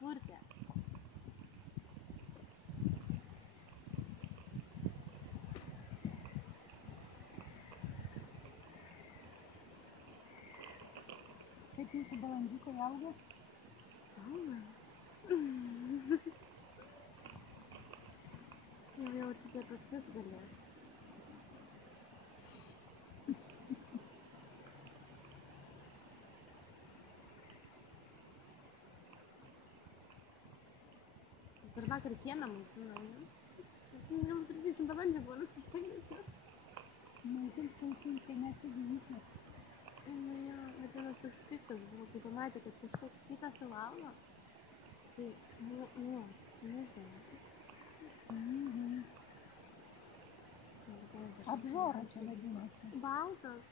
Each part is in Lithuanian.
Kurti. Kaip jūsų balandžiukai auga? Jau čia tie paskui galės. Per vakar kiemę maitinau, ne? Jau 30 balandžių buvo nusipelnęs. Maitins, tai nesugysi. Nu jo, bet vienas toks piktas buvo, kai pamatė, kad kažkoks kitas suvalgo. Tai, nežinau. Apžora čia vadinasi. Baltas.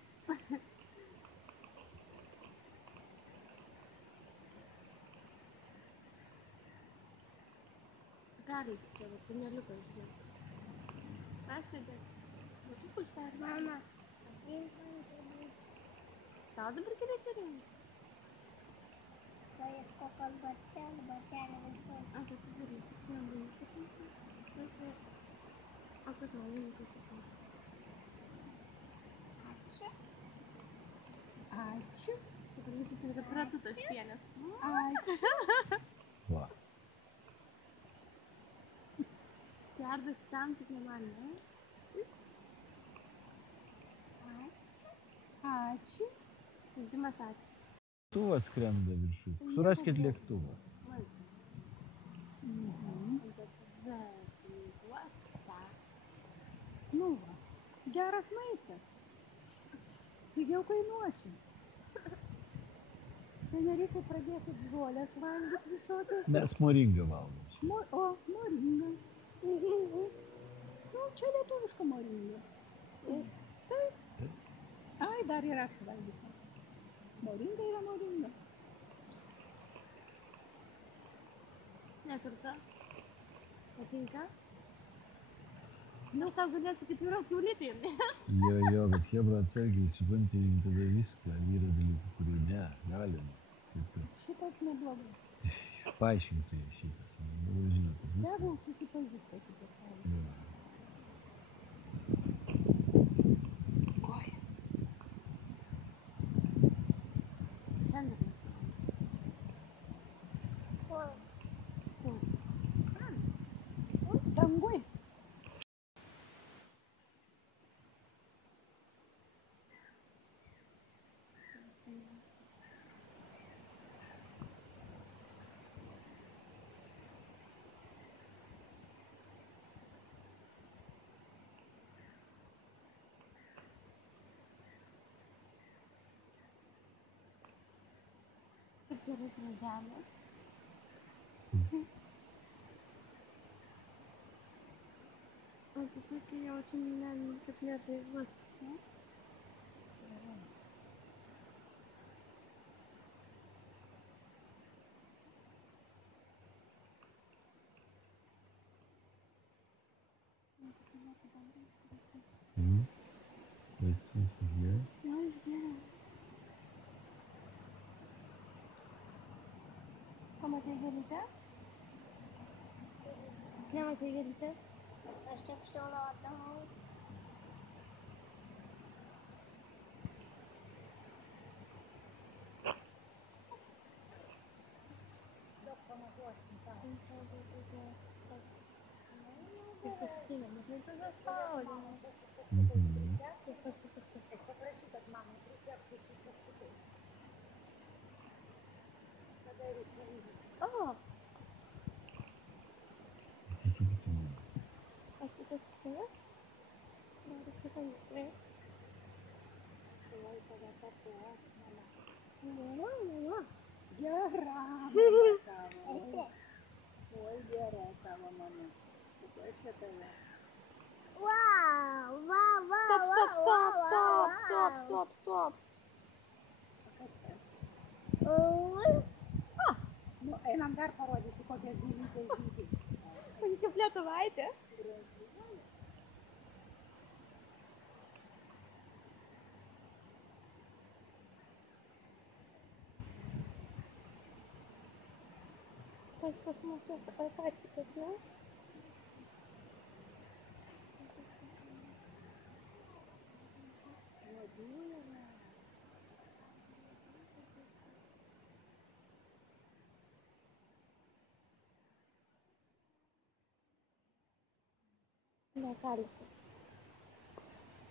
Pereik čia, va, tuneliuką žiūrėk. Persidėk. Matukus persidėk. Mama, aplinkui Tau dabar keliai čia rinkai. paieškokos bačelį visur. A, kad tu darysi, nebandysi. O kas man rinkai sakau? Ačiū. Ačiū. Dabar visi turi kad ratu tas pienės. Ačiū. Va. Perdas tam tik ne man, ne? Ačiū. Ačiū. Dimas, ačiū. Lėktuvas skrenda viršų. Suraskit lėktuvą. Nu va, geras maistas. Pigiau kainuosi. Tai nereikia pradėti žolės valgyti visokias. Mes moringą valgom. O, moringa. Nu, čia lietuviška moringa. Taip. Ai, dar ir aš valgysiu. Moringa yra moringa. Neturta. Patinka? Nu, tau galėsi kaip vyros kiaulytį nešti. Jo, bet hebra atsargiai, supranti, tada viską. Yra dalykų, kurių negalima. Šitas neblogai. Paaiškinti šitas. Buvo žinot. Tegul susipažįsta šitas pavyzdys. Jo. Šiandien. Dangui. Kaip gerai prie žemės. O paskui jaučiu, kad nežaivus. Pamatei gėlytę? Nematei gėlytės? Aš tik siūlodavau. Kaip užsiėmė, tai tada spaudžiama. Paprašy, kad mamai prisiektų su sektukai. Tada ir įsivyzdžiu. O! Atsitikti? Noriu kitą. Tuoj tave papuos, mama. Mama. Gera mama tavo. Oi, gera tavo mama. Tuoj čia tave. Wow, wow, wow, Stop, wow, stop, wow, stop, wow, stop, stop, stop, stop. wow. Nu, einam dar parodysiu, kokias gėlytės žydi. Man kaip lietuvaitė. Faz pas mus atsitikas, ne? Juodų yra. Negali.